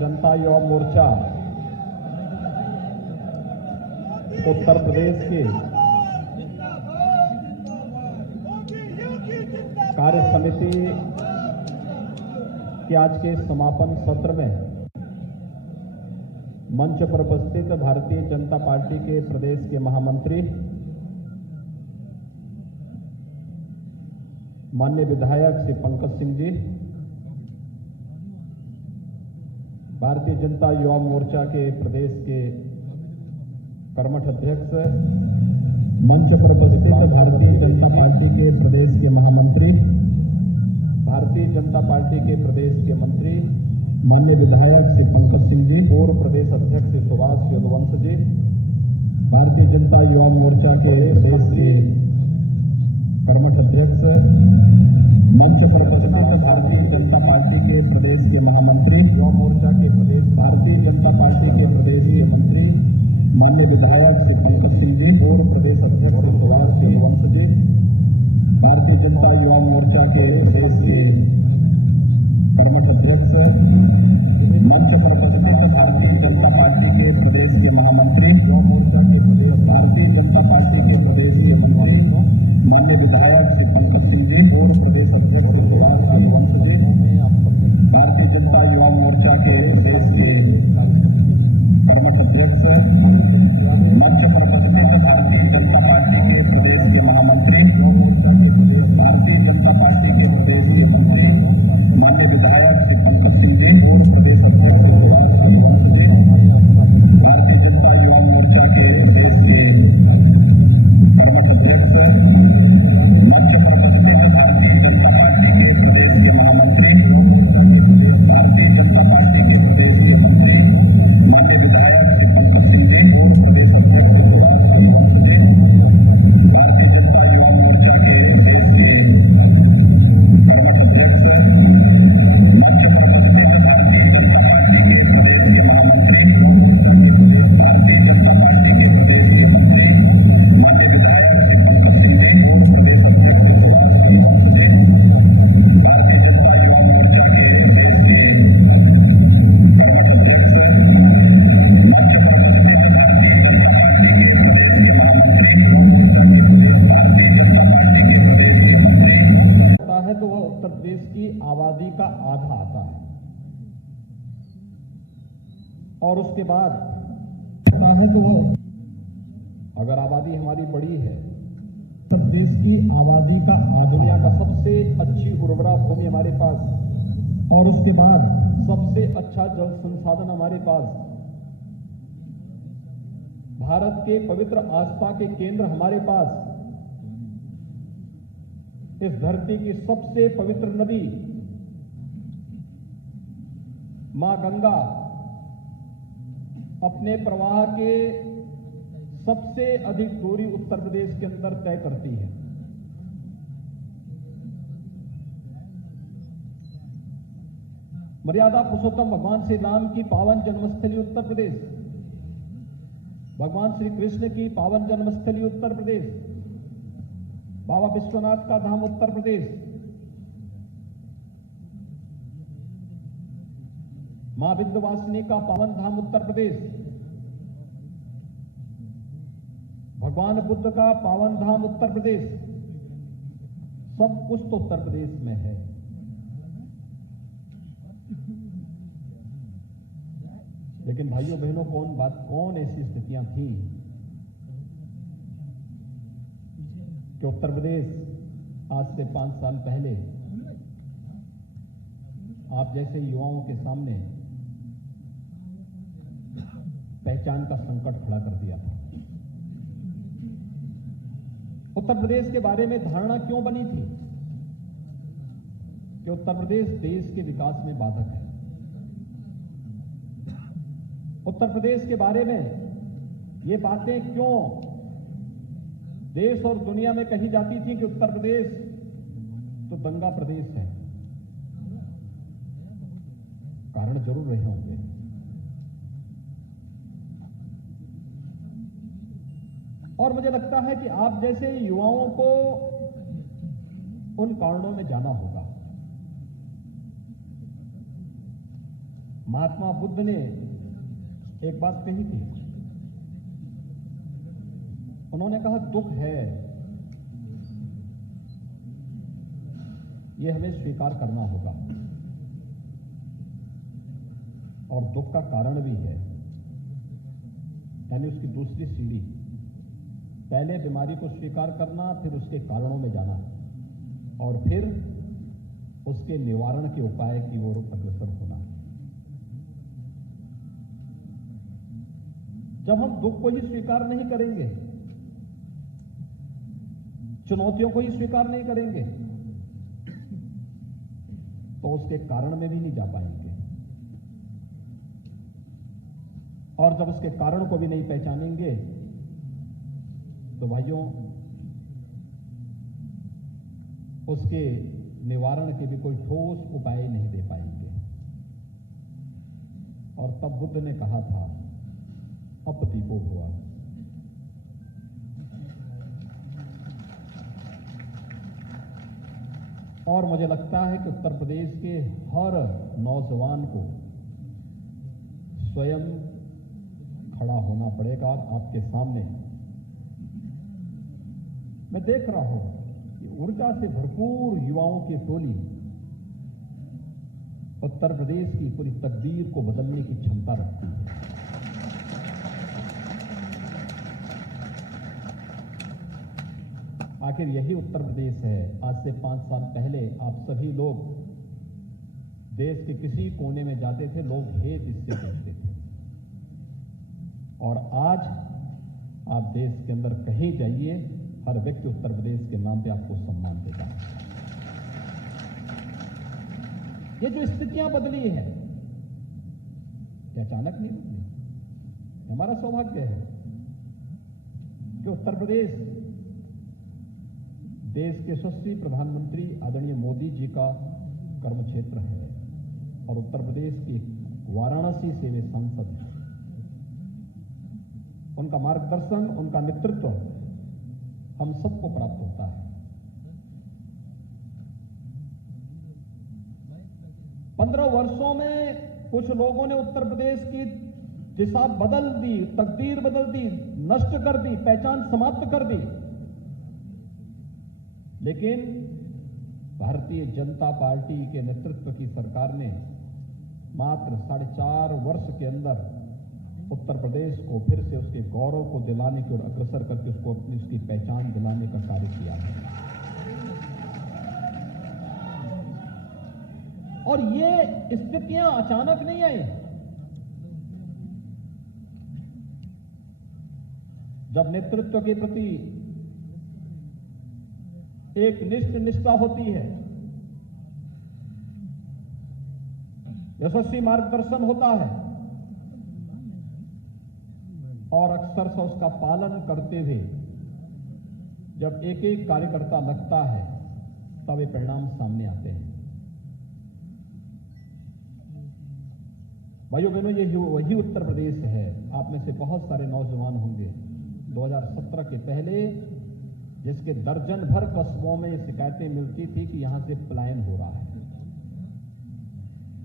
जनता युवा मोर्चा उत्तर प्रदेश के कार्य समिति के आज के समापन सत्र में मंच पर उपस्थित भारतीय जनता पार्टी के प्रदेश के महामंत्री माननीय विधायक श्री पंकज सिंह जी, भारतीय जनता युवा मोर्चा के प्रदेश के कर्मठ अध्यक्ष, मंच पर उपस्थित भारतीय जनता पार्टी के प्रदेश के महामंत्री, भारतीय जनता पार्टी के प्रदेश के मंत्री माननीय विधायक श्री पंकज सिंह जी, पूर्व प्रदेश अध्यक्ष श्री सुभाष यदुवंश जी, भारतीय जनता युवा मोर्चा के प्रदेश के कर्मठ अध्यक्ष, मंच पर उपस्थित भारतीय जनता पार्टी के प्रदेश के महामंत्री, युवा मोर्चा के प्रदेश, भारतीय जनता पार्टी के प्रदेश के मंत्री माननीय विधायक श्री पंकज सिंह जी, पूर्व प्रदेश अध्यक्ष श्री सुभाष यदुवंश जी, भारतीय जनता युवा मोर्चा के प्रदेश के कर्मठ अध्यक्ष, मंच पर उपस्थित भारतीय जनता पार्टी के प्रदेश के महामंत्री, युवा मोर्चा के प्रदेश, भारतीय जनता पार्टी के प्रदेश के मंत्री माननीय विधायक श्री पंकज सिंह जी, पूर्व प्रदेश अध्यक्ष श्री सुभाष यदुवंश जी, भारतीय जनता युवा मोर्चा के प्रदेश के कर्मठ अध्यक्ष, मंच पर उपस्थित भारतीय जनता पार्टी के प्रदेश के महामंत्री, भारतीय जनता पार्टी के प्रदेश के मंत्री माननीय विधायक श्री पंकज सिंह जी, पूर्व प्रदेश अध्यक्ष भारतीय जनता युवा मोर्चा के प्रदेश के कर्मठ अध्यक्ष, मंच पर उपस्थित भारतीय जनता पार्टी के प्रदेश के महामंत्री, भारतीय जनता पार्टी के प्रदेश के मंत्री माननीय विधायक श्री पंकज सिंह जी, पूर्व प्रदेश भारतीय जनता युवा मोर्चा के प्रदेश के कर्मठ अध्यक्ष, मंच पर उपस्थित भारतीय जनता पार्टी के प्रदेश के महामंत्री, भारतीय जनता पार्टी के प्रदेश के मंत्री माननीय विधायक श्री पंकज सिंह जी, पूर्व प्रदेश भारतीय जनता युवा मोर्चा के प्रदेश के कर्मठ अध्यक्ष, मंच पर उपस्थित भारतीय जनता पार्टी के प्रदेश के महामंत्री, भारतीय जनता पार्टी के प्रदेश के मंत्री है तो वह उत्तर प्रदेश की आबादी का आधा आता है और उसके बाद है तो वह अगर आबादी हमारी बड़ी है, उत्तर प्रदेश की आबादी का दुनिया का सबसे अच्छी उर्वरा भूमि हमारे पास और उसके बाद सबसे अच्छा जल संसाधन हमारे पास, भारत के पवित्र आस्था के केंद्र हमारे पास, इस धरती की सबसे पवित्र नदी मां गंगा अपने प्रवाह के सबसे अधिक दूरी उत्तर प्रदेश के अंदर तय करती है। मर्यादा पुरुषोत्तम भगवान श्री राम की पावन जन्मस्थली उत्तर प्रदेश, भगवान श्री कृष्ण की पावन जन्मस्थली उत्तर प्रदेश, बाबा विश्वनाथ का धाम उत्तर प्रदेश, मां विंध्यवासिनी का पावन धाम उत्तर प्रदेश, भगवान बुद्ध का पावन धाम उत्तर प्रदेश, सब कुछ तो उत्तर प्रदेश में है। लेकिन भाइयों बहनों, कौन ऐसी स्थितियां थी कि उत्तर प्रदेश आज से 5 साल पहले आप जैसे युवाओं के सामने पहचान का संकट खड़ा कर दिया था। उत्तर प्रदेश के बारे में धारणा क्यों बनी थी कि उत्तर प्रदेश देश के विकास में बाधक है। उत्तर प्रदेश के बारे में ये बातें क्यों देश और दुनिया में कही जाती थी कि उत्तर प्रदेश तो दंगा प्रदेश है। कारण जरूर रहे होंगे। और मुझे लगता है कि आप जैसे युवाओं को उन कारणों में जाना होगा। महात्मा बुद्ध ने एक बात कही थी। उन्होंने कहा दुख है, यह हमें स्वीकार करना होगा, और दुख का कारण भी है, यानी उसकी दूसरी सीढ़ी। पहले बीमारी को स्वीकार करना, फिर उसके कारणों में जाना, और फिर उसके निवारण के उपाय की ओर अग्रसर होना। जब हम दुख को ही स्वीकार नहीं करेंगे, चुनौतियों को ही स्वीकार नहीं करेंगे, तो उसके कारण में भी नहीं जा पाएंगे। और जब उसके कारण को भी नहीं पहचानेंगे, तो भाइयों उसके निवारण के भी कोई ठोस उपाय नहीं दे पाएंगे। और तब बुद्ध ने कहा था, अपदीपो भव। और मुझे लगता है कि उत्तर प्रदेश के हर नौजवान को स्वयं खड़ा होना पड़ेगा। आपके सामने मैं देख रहा हूं कि ऊर्जा से भरपूर युवाओं की टोली उत्तर प्रदेश की पूरी तकदीर को बदलने की क्षमता रखती है। आखिर यही उत्तर प्रदेश है। आज से 5 साल पहले आप सभी लोग देश के किसी कोने में जाते थे, लोग हेत इससे देखते थे, और आज आप देश के अंदर कहीं जाइए, हर व्यक्ति उत्तर प्रदेश के नाम पे आपको सम्मान देता है। ये जो स्थितियां बदली है, ये अचानक नहीं बदली। हमारा सौभाग्य है कि उत्तर प्रदेश देश के यशस्वी प्रधानमंत्री आदरणीय मोदी जी का कर्म क्षेत्र है, और उत्तर प्रदेश की वाराणसी से वे सांसद हैं। उनका मार्गदर्शन, उनका नेतृत्व हम सबको प्राप्त होता है। 15 वर्षों में कुछ लोगों ने उत्तर प्रदेश की दिशा बदल दी, तकदीर बदल दी, नष्ट कर दी, पहचान समाप्त कर दी। लेकिन भारतीय जनता पार्टी के नेतृत्व की सरकार ने मात्र 4.5 वर्ष के अंदर उत्तर प्रदेश को फिर से उसके गौरव को दिलाने की ओर अग्रसर करके उसको अपनी उसकी पहचान दिलाने का कार्य किया है। और ये स्थितियां अचानक नहीं आई। जब नेतृत्व के प्रति एक निष्ठा होती है, यशस्वी मार्गदर्शन होता है, और अक्सर से उसका पालन करते हुए जब एक एक कार्यकर्ता लगता है, तब ये परिणाम सामने आते हैं। भाइयों बहनों, ये वही उत्तर प्रदेश है। आप में से बहुत सारे नौजवान होंगे 2017 के पहले जिसके दर्जन भर कस्बों में शिकायतें मिलती थी कि यहां से पलायन हो रहा है।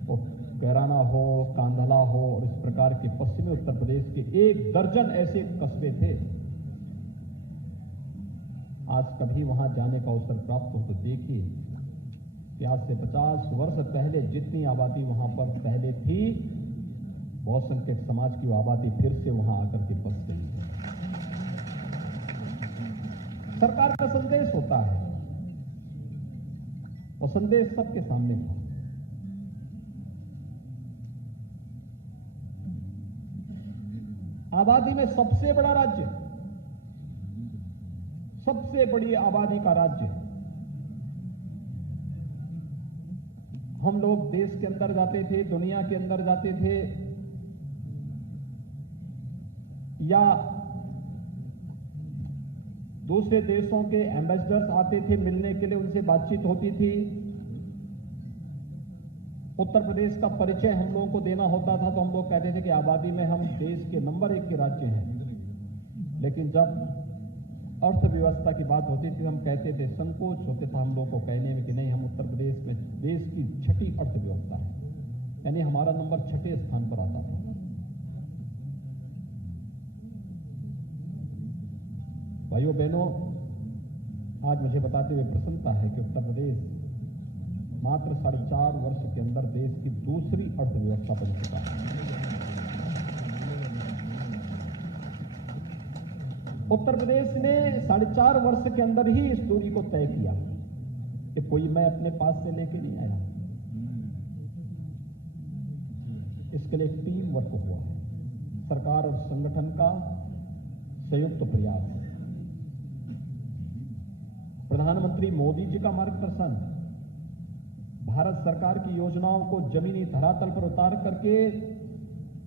वो कैराना हो, कांधला हो, और इस प्रकार के पश्चिमी उत्तर प्रदेश के 1 दर्जन ऐसे कस्बे थे। आज कभी वहां जाने का अवसर प्राप्त हो तो देखिए कि आज से 50 वर्ष पहले जितनी आबादी वहां पर पहले थी, बहुसंख्यक समाज की आबादी फिर से वहां आकर के बस गई है। सरकार का संदेश होता है, और संदेश सबके सामने था। आबादी में सबसे बड़ा राज्य, सबसे बड़ी आबादी का राज्य। हम लोग देश के अंदर जाते थे, दुनिया के अंदर जाते थे, या दूसरे देशों के एम्बेसडर्स आते थे मिलने के लिए, उनसे बातचीत होती थी। उत्तर प्रदेश का परिचय हम लोगों को देना होता था तो हम लोग कहते थे कि आबादी में हम देश के नंबर 1 के राज्य हैं। लेकिन जब अर्थव्यवस्था की बात होती थी, हम कहते थे, संकोच होते था हम लोगों को कहने में कि नहीं, हम उत्तर प्रदेश में देश की 6ठी अर्थव्यवस्था है। यानी हमारा नंबर 6ठे स्थान पर आता था। भाइयों बहनों, आज मुझे बताते हुए प्रसन्नता है कि उत्तर प्रदेश मात्र 4.5 वर्ष के अंदर देश की दूसरी अर्थव्यवस्था बन चुका है। उत्तर प्रदेश ने 4.5 वर्ष के अंदर ही इस दूरी को तय किया कि कोई मैं अपने पास से लेके नहीं आया। इसके लिए एक टीम वर्क हुआ है, सरकार और संगठन का संयुक्त प्रयास है। प्रधानमंत्री मोदी जी का मार्गदर्शन, भारत सरकार की योजनाओं को जमीनी धरातल पर उतार करके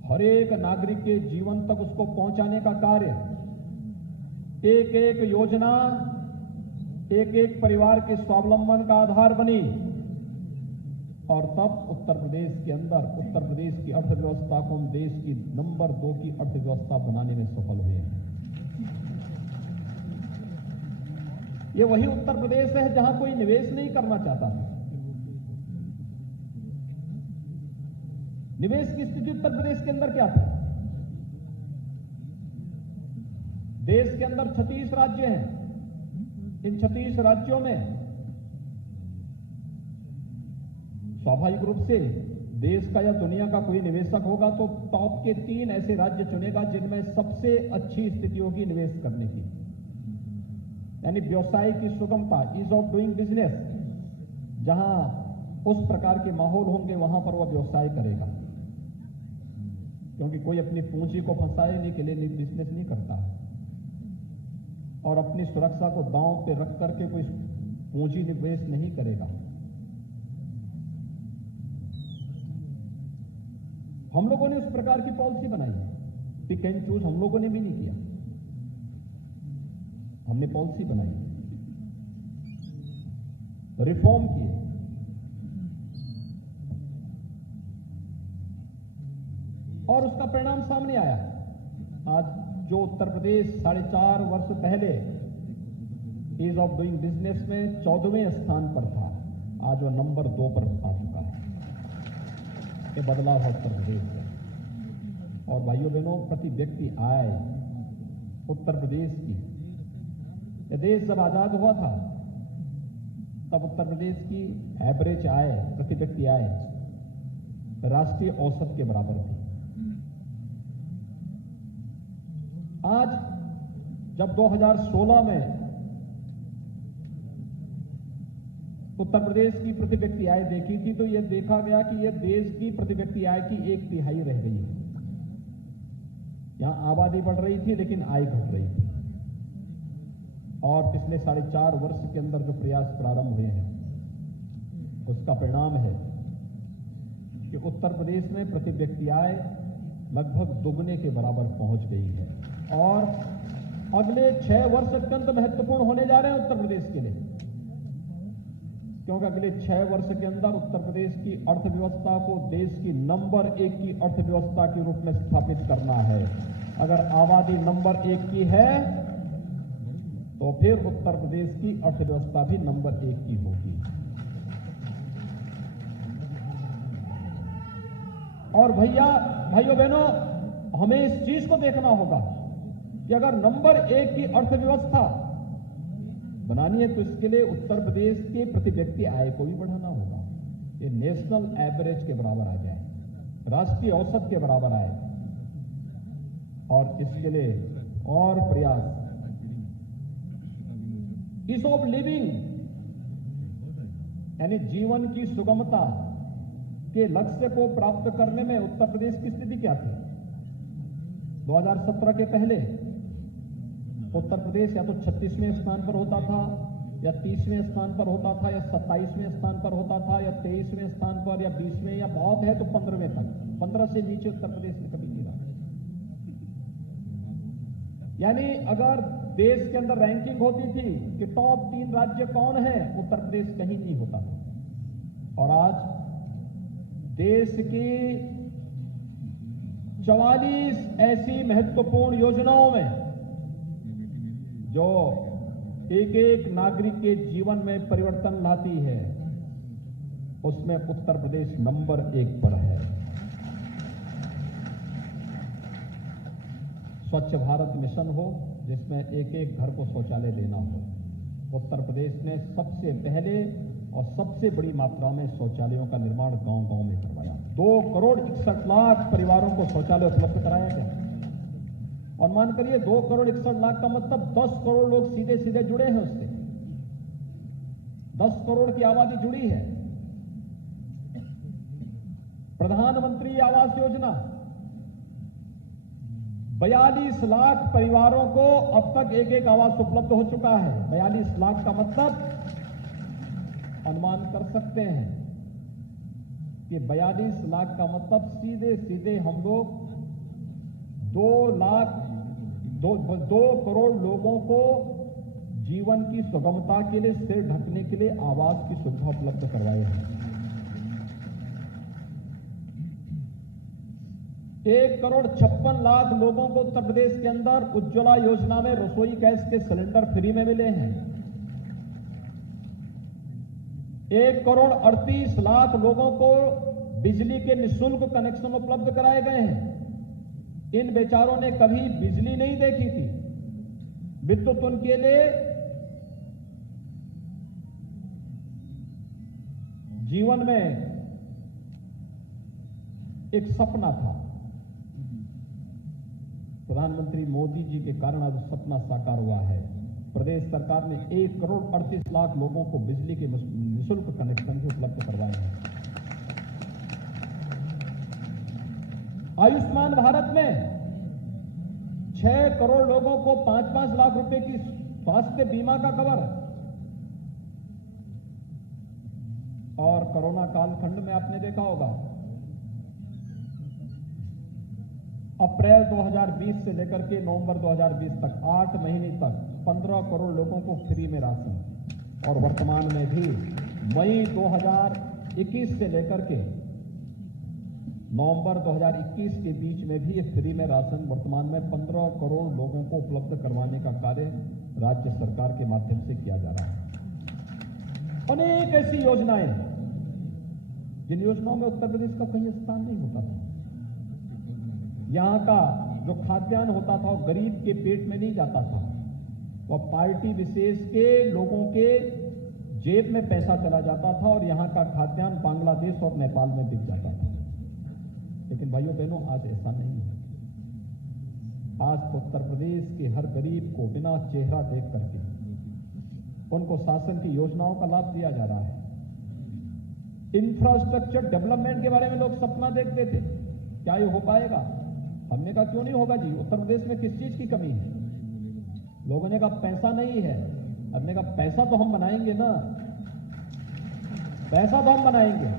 हर एक नागरिक के जीवन तक उसको पहुंचाने का कार्य, एक एक योजना एक एक परिवार के स्वावलंबन का आधार बनी और तब उत्तर प्रदेश के अंदर उत्तर प्रदेश की अर्थव्यवस्था को हम देश की नंबर 2 की अर्थव्यवस्था बनाने में सफल हुए हैं। ये वही उत्तर प्रदेश है जहां कोई निवेश नहीं करना चाहता था। निवेश की स्थिति उत्तर प्रदेश के अंदर क्या थी? देश के अंदर 36 राज्य हैं। इन 36 राज्यों में स्वाभाविक रूप से देश का या दुनिया का कोई निवेशक होगा तो टॉप के 3 ऐसे राज्य चुनेगा जिनमें सबसे अच्छी स्थिति होगी निवेश करने की, यानी व्यवसाय की सुगमता, ईज ऑफ डूइंग बिजनेस। जहां उस प्रकार के माहौल होंगे वहां पर वह व्यवसाय करेगा, क्योंकि कोई अपनी पूंजी को फंसाने के लिए बिजनेस नहीं करता और अपनी सुरक्षा को दांव पे रख करके कोई पूंजी निवेश नहीं करेगा। हम लोगों ने उस प्रकार की पॉलिसी बनाई है। पिक एंड चूज हम लोगों ने भी नहीं किया, हमने पॉलिसी बनाई, रिफॉर्म किए। और उसका परिणाम सामने आया। आज जो उत्तर प्रदेश 4.5 वर्ष पहले ईज ऑफ डूइंग बिजनेस में 14वें स्थान पर था, आज वह नंबर 2 पर आ चुका है। ये बदलाव है उत्तर प्रदेश में। और भाइयों बहनों, प्रति व्यक्ति आय उत्तर प्रदेश की, यह देश जब आजाद हुआ था तब उत्तर प्रदेश की एवरेज आय, प्रति व्यक्ति आय राष्ट्रीय औसत के बराबर थी। आज जब 2016 में उत्तर प्रदेश की प्रति व्यक्ति आय देखी थी तो यह देखा गया कि यह देश की प्रति व्यक्ति आय की 1/3 रह गई है। यहां आबादी बढ़ रही थी लेकिन आय घट रही थी। और पिछले 4.5 वर्ष के अंदर जो प्रयास प्रारंभ हुए हैं उसका परिणाम है कि उत्तर प्रदेश में प्रति व्यक्ति आय लगभग दुगने के बराबर पहुंच गई है। और अगले 6 वर्ष अत्यंत महत्वपूर्ण होने जा रहे हैं उत्तर प्रदेश के लिए, क्योंकि अगले 6 वर्ष के अंदर उत्तर प्रदेश की अर्थव्यवस्था को देश की नंबर 1 की अर्थव्यवस्था के रूप में स्थापित करना है। अगर आबादी नंबर 1 की है तो फिर उत्तर प्रदेश की अर्थव्यवस्था भी नंबर 1 की होगी। और भाइयों बहनों, हमें इस चीज को देखना होगा कि अगर नंबर 1 की अर्थव्यवस्था बनानी है तो इसके लिए उत्तर प्रदेश के प्रति व्यक्ति आय को भी बढ़ाना होगा। ये नेशनल एवरेज के बराबर आ जाए, राष्ट्रीय औसत के बराबर आए। और इसके लिए और प्रयास, ईज ऑफ लिविंग यानी जीवन की सुगमता के लक्ष्य को प्राप्त करने में उत्तर प्रदेश की स्थिति क्या थी? 2017 के पहले उत्तर प्रदेश या तो 36वें स्थान पर होता था, या 30वें स्थान पर होता था, या 27वें स्थान पर होता था, या 23वें स्थान पर, या 20वें, या बहुत है तो 15वें तक। 15 से नीचे उत्तर प्रदेश ने कभी नहीं रहा। यानी अगर देश के अंदर रैंकिंग होती थी कि टॉप 3 राज्य कौन है, उत्तर प्रदेश कहीं नहीं होता था। और आज देश की 44 ऐसी महत्वपूर्ण योजनाओं में जो एक एक नागरिक के जीवन में परिवर्तन लाती है, उसमें उत्तर प्रदेश नंबर 1 पर है। स्वच्छ भारत मिशन हो, जिसमें एक एक घर को शौचालय देना हो, उत्तर प्रदेश ने सबसे पहले और सबसे बड़ी मात्रा में शौचालयों का निर्माण गांव-गांव में करवाया। 2,61,00,000 परिवारों को शौचालय उपलब्ध कराया गया। और मान करिए 2,61,00,000 का मतलब 10 करोड़ लोग सीधे सीधे जुड़े हैं उससे। 10 करोड़ की आबादी जुड़ी है। प्रधानमंत्री आवास योजना 42 लाख परिवारों को अब तक एक एक आवास उपलब्ध हो चुका है। 42 लाख का मतलब अनुमान कर सकते हैं कि 42 लाख का मतलब सीधे सीधे हम लोग 2 करोड़ लोगों को जीवन की सुगमता के लिए, सिर ढकने के लिए आवास की सुविधा उपलब्ध करवाए हैं। 1,56,00,000 लोगों को उत्तर प्रदेश के अंदर उज्ज्वला योजना में रसोई गैस के सिलेंडर फ्री में मिले हैं। 1,38,00,000 लोगों को बिजली के निःशुल्क कनेक्शन उपलब्ध कराए गए हैं। इन बेचारों ने कभी बिजली नहीं देखी थी। विद्युत उनके लिए जीवन में एक सपना था। प्रधानमंत्री मोदी जी के कारण आज सपना साकार हुआ है। प्रदेश सरकार ने 1,38,00,000 लोगों को बिजली के निःशुल्क कनेक्शन भी उपलब्ध करवाए हैं। आयुष्मान भारत में 6 करोड़ लोगों को 5-5 लाख रुपए की स्वास्थ्य बीमा का कवर। और कोरोना कालखंड में आपने देखा होगा, अप्रैल 2020 से लेकर के नवंबर 2020 तक 8 महीने तक 15 करोड़ लोगों को फ्री में राशन। और वर्तमान में भी मई 2021 से लेकर के नवंबर 2021 के बीच में भी ये फ्री में राशन वर्तमान में 15 करोड़ लोगों को उपलब्ध करवाने का कार्य राज्य सरकार के माध्यम से किया जा रहा है। अनेक ऐसी योजनाएं जिन योजनाओं में उत्तर प्रदेश का कहीं स्थान नहीं होता था। यहां का जो खाद्यान्न होता था वो गरीब के पेट में नहीं जाता था, वह पार्टी विशेष के लोगों के जेब में पैसा चला जाता था और यहां का खाद्यान्न बांग्लादेश और नेपाल में बिक जाता था। लेकिन भाइयों बहनों, आज ऐसा नहीं है। आज तो उत्तर प्रदेश के हर गरीब को बिना चेहरा देख करके उनको शासन की योजनाओं का लाभ दिया जा रहा है। इंफ्रास्ट्रक्चर डेवलपमेंट के बारे में लोग सपना देखते थे, क्या ये हो पाएगा? हमने कहा क्यों नहीं होगा जी, उत्तर प्रदेश में किस चीज की कमी है? लोगों ने कहा पैसा नहीं है। हमने कहा पैसा तो हम बनाएंगे ना, पैसा तो हम बनाएंगे।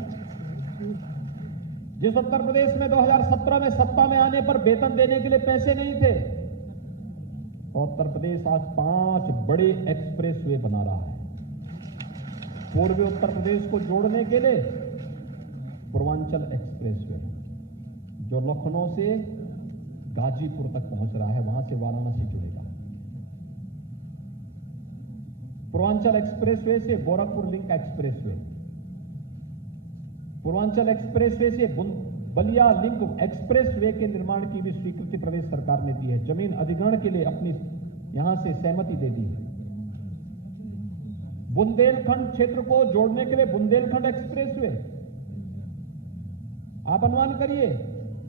जिस उत्तर प्रदेश में 2017 में सत्ता में आने पर वेतन देने के लिए पैसे नहीं थे, उत्तर प्रदेश आज 5 बड़े एक्सप्रेसवे बना रहा है। पूर्वी उत्तर प्रदेश को जोड़ने के लिए पूर्वांचल एक्सप्रेसवे, जो लखनऊ से गाजीपुर तक पहुंच रहा है, वहां से वाराणसी जुड़ेगा। पूर्वांचल एक्सप्रेसवे से Gorakhpur link expressway, Purvanchal expressway से बलिया लिंक एक्सप्रेसवे के निर्माण की भी स्वीकृति प्रदेश सरकार ने दी है। जमीन अधिग्रहण के लिए अपनी यहां से सहमति दे दी है। बुंदेलखंड क्षेत्र को जोड़ने के लिए बुंदेलखंड एक्सप्रेसवे, आप अनुमान करिए,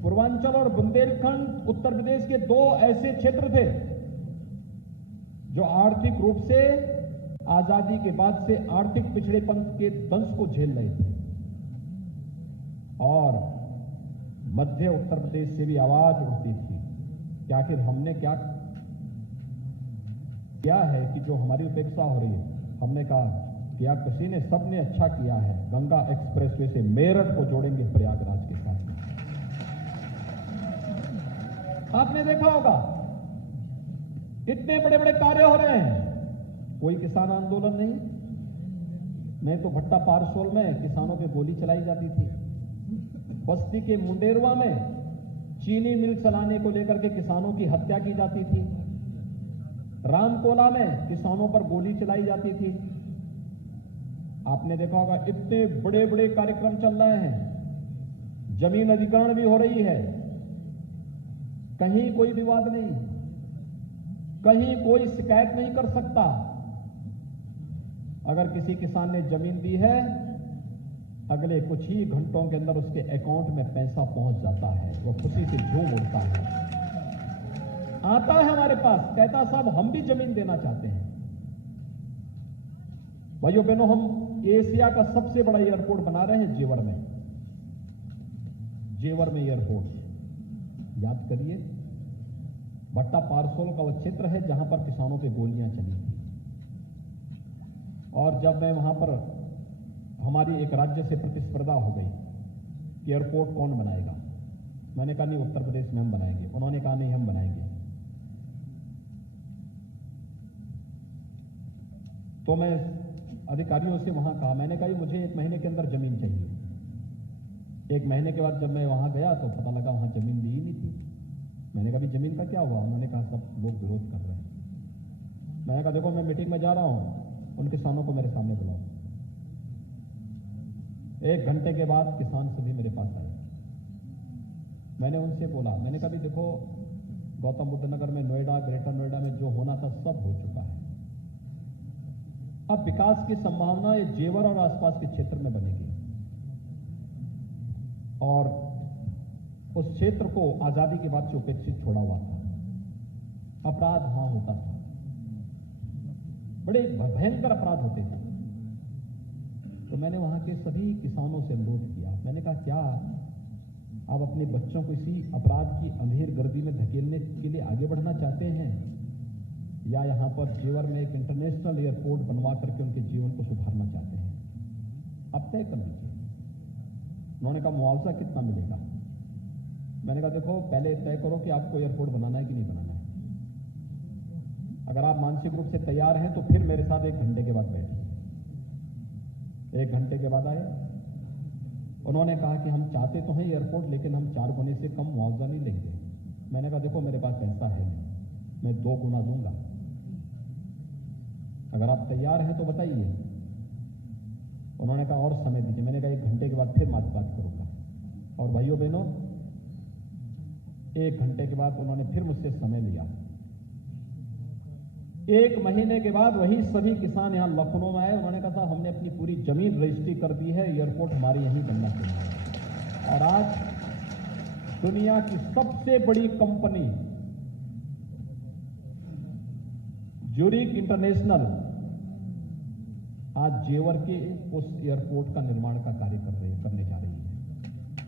पूर्वांचल और बुंदेलखंड उत्तर प्रदेश के 2 ऐसे क्षेत्र थे जो आर्थिक रूप से आजादी के बाद से आर्थिक पिछड़ेपन के दंश को झेल रहे थे। और मध्य उत्तर प्रदेश से भी आवाज उठती थी कि आखिर हमने क्या किया है कि जो हमारी उपेक्षा हो रही है। हमने कहा कि या किसी ने, सबने अच्छा किया है, गंगा एक्सप्रेसवे से मेरठ को जोड़ेंगे प्रयागराज के साथ। आपने देखा होगा इतने बड़े बड़े कार्य हो रहे हैं, कोई किसान आंदोलन नहीं तो भट्टा पारसोल में किसानों पे गोली चलाई जाती थी। बस्ती के मुंडेरवा में चीनी मिल चलाने को लेकर के किसानों की हत्या की जाती थी। रामकोला में किसानों पर गोली चलाई जाती थी। आपने देखा होगा इतने बड़े बड़े कार्यक्रम चल रहे हैं, जमीन अधिग्रहण भी हो रही है, कहीं कोई विवाद नहीं, कहीं कोई शिकायत नहीं कर सकता। अगर किसी किसान ने जमीन दी है, अगले कुछ ही घंटों के अंदर उसके अकाउंट में पैसा पहुंच जाता है, वो खुशी से झूम उठता है, आता है हमारे पास, कहता साहब हम भी जमीन देना चाहते हैं। भाइयों बहनों, हम एशिया का सबसे बड़ा एयरपोर्ट बना रहे हैं जेवर में। जेवर में एयरपोर्ट, याद करिए, भट्टा पारसोल का वो क्षेत्र है जहां पर किसानों पे गोलियां चली थी। और जब मैं वहां पर, हमारी एक राज्य से प्रतिस्पर्धा हो गई कि एयरपोर्ट कौन बनाएगा, मैंने कहा नहीं उत्तर प्रदेश में हम बनाएंगे। उन्होंने कहा नहीं हम बनाएंगे। तो मैं अधिकारियों से वहां कहा, मैंने कहा मुझे 1 महीने के अंदर जमीन चाहिए। 1 महीने के बाद जब मैं वहां गया तो पता लगा वहां जमीन दी ही नहीं थी। मैंने कहा जमीन का क्या हुआ? उन्होंने कहा सब लोग विरोध कर रहे हैं। मैंने कहा देखो मैं मीटिंग में जा रहा हूं, उन किसानों को मेरे सामने बुलाओ। 1 घंटे के बाद किसान सभी मेरे पास आए। मैंने उनसे बोला, मैंने कहा भी देखो गौतम बुद्ध नगर में, नोएडा, ग्रेटर नोएडा में जो होना था सब हो चुका है। अब विकास की संभावना ये जेवर और आसपास के क्षेत्र में बनेगी। और उस क्षेत्र को आजादी के बाद से उपेक्षित छोड़ा हुआ था, अपराध वहां होता था, बड़े भयंकर अपराध होते थे। तो मैंने वहां के सभी किसानों से अनुरोध किया, मैंने कहा क्या आप अपने बच्चों को इसी अपराध की अंधेर गर्दी में धकेलने के लिए आगे बढ़ना चाहते हैं, या यहां पर जेवर में एक इंटरनेशनल एयरपोर्ट बनवा करके उनके जीवन को सुधारना चाहते हैं? अब तय कर लीजिए। उन्होंने कहा मुआवजा कितना मिलेगा? मैंने कहा देखो पहले तय करो कि आपको एयरपोर्ट बनाना है कि नहीं बनाना है। अगर आप मानसिक रूप से तैयार हैं तो फिर मेरे साथ 1 घंटे के बाद बैठिए। 1 घंटे के बाद आए, उन्होंने कहा कि हम चाहते तो हैं एयरपोर्ट, लेकिन हम 4 गुने से कम मुआवजा नहीं लेंगे। मैंने कहा देखो मेरे पास पैसा है नहीं, मैं 2 गुना दूंगा, अगर आप तैयार हैं तो बताइए। उन्होंने कहा और समय दीजिए। मैंने कहा 1 घंटे के बाद फिर बात करूंगा। और भाइयों बहनों, 1 घंटे के बाद उन्होंने फिर मुझसे समय लिया। 1 महीने के बाद वही सभी किसान यहां लखनऊ में आए। उन्होंने कहा था हमने अपनी पूरी जमीन रजिस्ट्री कर दी है, एयरपोर्ट हमारे यहीं बनना चाहिए। और आज दुनिया की सबसे बड़ी कंपनी ज्यूरिक इंटरनेशनल आज जेवर के उस एयरपोर्ट का निर्माण का कार्य करने जा रही है।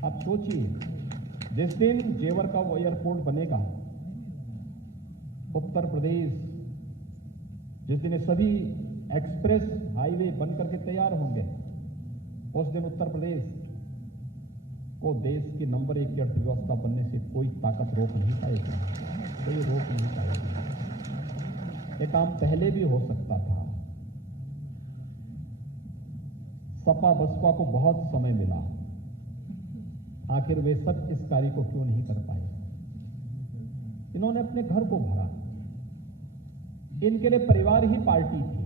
आप सोचिए, जिस दिन जेवर का वो एयरपोर्ट बनेगा, उत्तर प्रदेश जिस दिन सभी एक्सप्रेस हाईवे बन करके तैयार होंगे, उस दिन उत्तर प्रदेश को देश की नंबर 1 की अर्थव्यवस्था बनने से कोई ताकत रोक नहीं पाएगी, कोई रोक नहीं पाएगी। ये काम पहले भी हो सकता था। सपा बसपा को बहुत समय मिला, आखिर वे सब इस कार्य को क्यों नहीं कर पाए? इन्होंने अपने घर को भरा, इनके लिए परिवार ही पार्टी थी,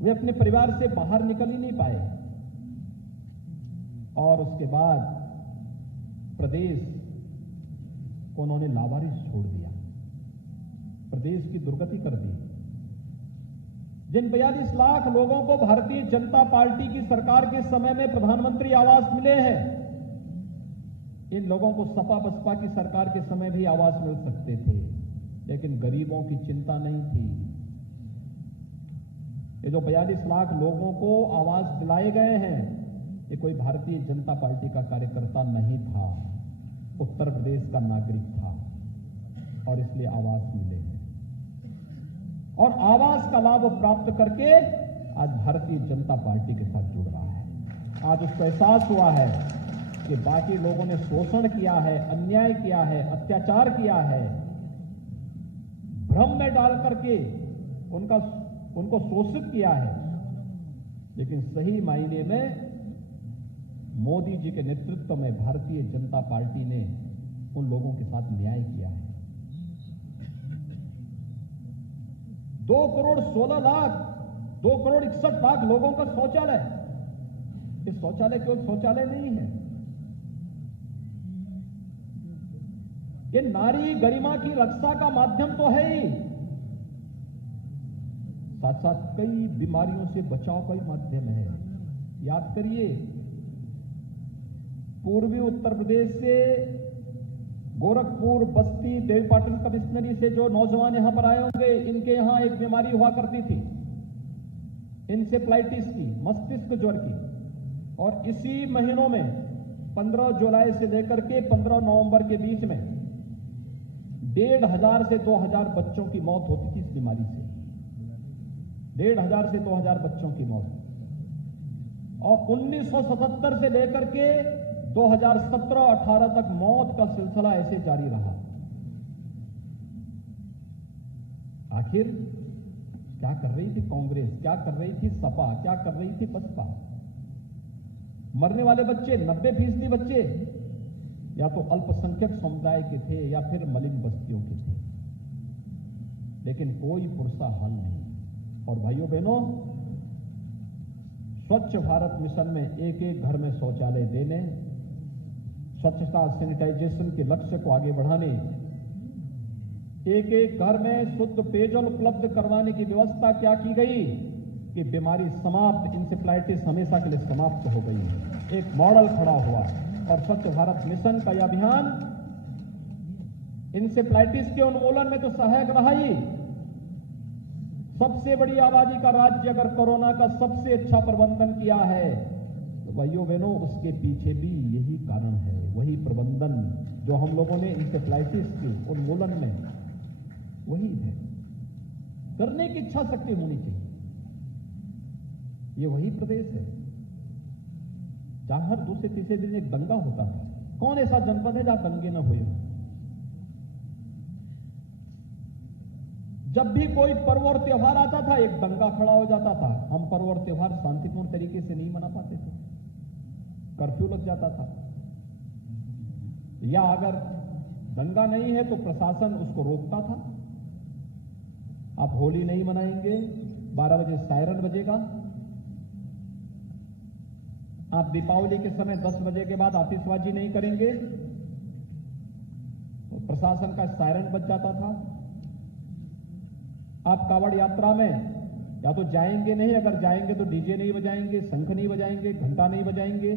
वे अपने परिवार से बाहर निकल ही नहीं पाए। और उसके बाद प्रदेश को उन्होंने लावारिस छोड़ दिया, प्रदेश की दुर्गति कर दी। जिन 42 लाख लोगों को भारतीय जनता पार्टी की सरकार के समय में प्रधानमंत्री आवास मिले हैं, इन लोगों को सपा बसपा की सरकार के समय भी आवास मिल सकते थे, लेकिन गरीबों की चिंता नहीं थी। ये जो 42 लाख लोगों को आवास दिलाए गए हैं, ये कोई भारतीय जनता पार्टी का कार्यकर्ता नहीं था, उत्तर प्रदेश का नागरिक था, और इसलिए आवास मिले हैं। और आवास का लाभ प्राप्त करके आज भारतीय जनता पार्टी के साथ जुड़ रहा है। आज उसको एहसास हुआ है कि बाकी लोगों ने शोषण किया है, अन्याय किया है, अत्याचार किया है, भ्रम में डाल करके उनको शोषित किया है, लेकिन सही मायने में मोदी जी के नेतृत्व में भारतीय जनता पार्टी ने उन लोगों के साथ न्याय किया है। 2 करोड़ 16 लाख 2,61,00,000 लोगों का शौचालय। ये शौचालय केवल शौचालय नहीं है, ये नारी गरिमा की रक्षा का माध्यम तो है ही, साथ साथ कई बीमारियों से बचाव का ही माध्यम है। याद करिए, पूर्वी उत्तर प्रदेश से गोरखपुर, बस्ती, देवीपाटन कमिश्नरी से जो नौजवान यहां पर आए होंगे, इनके यहां एक बीमारी हुआ करती थी, इंसेफ्लाइटिस की, मस्तिष्क ज्वर की। और इसी महीनों में 15 जुलाई से लेकर के 15 नवंबर के बीच में 1,500 से 2,000 बच्चों की मौत होती थी इस बीमारी से। 1,500 से 2,000 बच्चों की मौत। और 1977 से लेकर के 2017-18 तक मौत का सिलसिला ऐसे जारी रहा। आखिर क्या कर रही थी कांग्रेस, क्या कर रही थी सपा, क्या कर रही थी बसपा? मरने वाले बच्चे 90% बच्चे या तो अल्पसंख्यक समुदाय के थे या फिर मलिन बस्तियों के थे, लेकिन कोई पुरसा हल नहीं। और भाइयों बहनों, स्वच्छ भारत मिशन में एक एक घर में शौचालय देने, स्वच्छता सैनिटाइजेशन के लक्ष्य को आगे बढ़ाने, एक एक घर में शुद्ध पेयजल उपलब्ध करवाने की व्यवस्था क्या की गई कि बीमारी समाप्त, इंसेफ्लाइटिस हमेशा के लिए समाप्त हो गई है। एक मॉडल खड़ा हुआ और स्वच्छ भारत मिशन का यह अभियान इंसेफ्लाइटिस के उन्मूलन में तो सहायक रहा ही। सबसे बड़ी आबादी का राज्य अगर कोरोना का सबसे अच्छा प्रबंधन किया है तो भाइयों बहनों, उसके पीछे भी यही कारण है, वही प्रबंधन जो हम लोगों ने इंसेफ्लाइटिस के उन्मूलन में वही है। करने की इच्छा शक्ति होनी चाहिए। ये वही प्रदेश है जहां हर दूसरे तीसरे दिन एक दंगा होता था। कौन ऐसा जनपद है जहां दंगे न हुए? जब भी कोई पर्व और त्योहार आता था, एक दंगा खड़ा हो जाता था। हम पर्व और त्योहार शांतिपूर्ण तरीके से नहीं मना पाते थे, कर्फ्यू लग जाता था, या अगर दंगा नहीं है तो प्रशासन उसको रोकता था। आप होली नहीं मनाएंगे, 12 बजे सायरन बजेगा। आप दीपावली के समय 10 बजे के बाद आतिशबाजी नहीं करेंगे तो प्रशासन का सायरन बज जाता था। आप कावड़ यात्रा में या तो जाएंगे नहीं, अगर जाएंगे तो डीजे नहीं बजाएंगे, शंख नहीं बजाएंगे, घंटा नहीं बजाएंगे।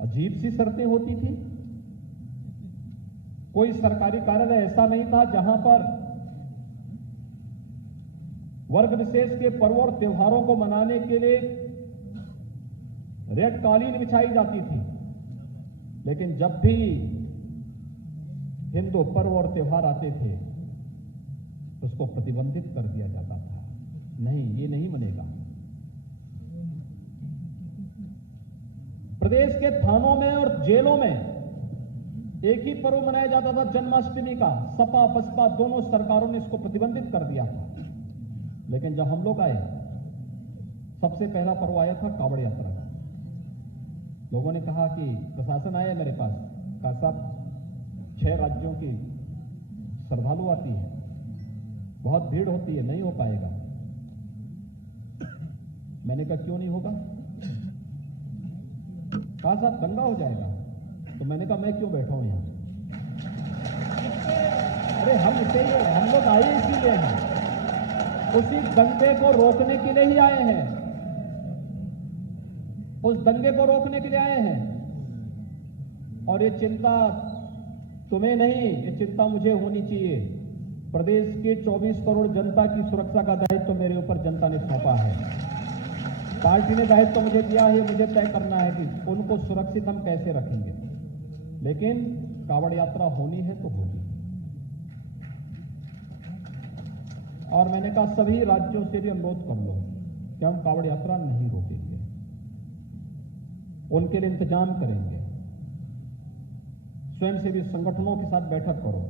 अजीब सी शर्तें होती थी। कोई सरकारी कार्यालय ऐसा नहीं था जहां पर वर्ग विशेष के पर्व और त्योहारों को मनाने के लिए रेड कालीन बिछाई जाती थी। लेकिन जब भी हिंदू पर्व और त्योहार आते थे उसको प्रतिबंधित कर दिया जाता था। नहीं, ये नहीं बनेगा। प्रदेश के थानों में और जेलों में एक ही पर्व मनाया जाता था, जन्माष्टमी का। सपा बसपा दोनों सरकारों ने इसको प्रतिबंधित कर दिया था। लेकिन जब हम लोग आए, सबसे पहला पर्व आया था कावड़ यात्रा का। लोगों ने कहा कि प्रशासन आया मेरे पास, कहा साहब 6 राज्यों की श्रद्धालु आती है, बहुत भीड़ होती है, नहीं हो पाएगा। मैंने कहा क्यों नहीं होगा? कहा साहब दंगा हो जाएगा। तो मैंने कहा मैं क्यों बैठा हूं यहां? अरे हम लोग आए इसीलिए हैं, उसी दंगे को रोकने के लिए ही आए हैं, उस दंगे को रोकने के लिए आए हैं। और ये चिंता तुम्हें नहीं, ये चिंता मुझे होनी चाहिए। प्रदेश के 24 करोड़ जनता की सुरक्षा का दायित्व तो मेरे ऊपर जनता ने सौंपा है। पार्टी ने दायित्व तो मुझे दिया है, मुझे तय करना है कि उनको सुरक्षित हम कैसे रखेंगे। लेकिन कावड़ यात्रा होनी है तो होगी। और मैंने कहा सभी राज्यों से भी अनुरोध कर लो कि हम कावड़ यात्रा नहीं रोकेंगे, उनके लिए इंतजाम करेंगे। स्वयंसेवी संगठनों के साथ बैठक करो।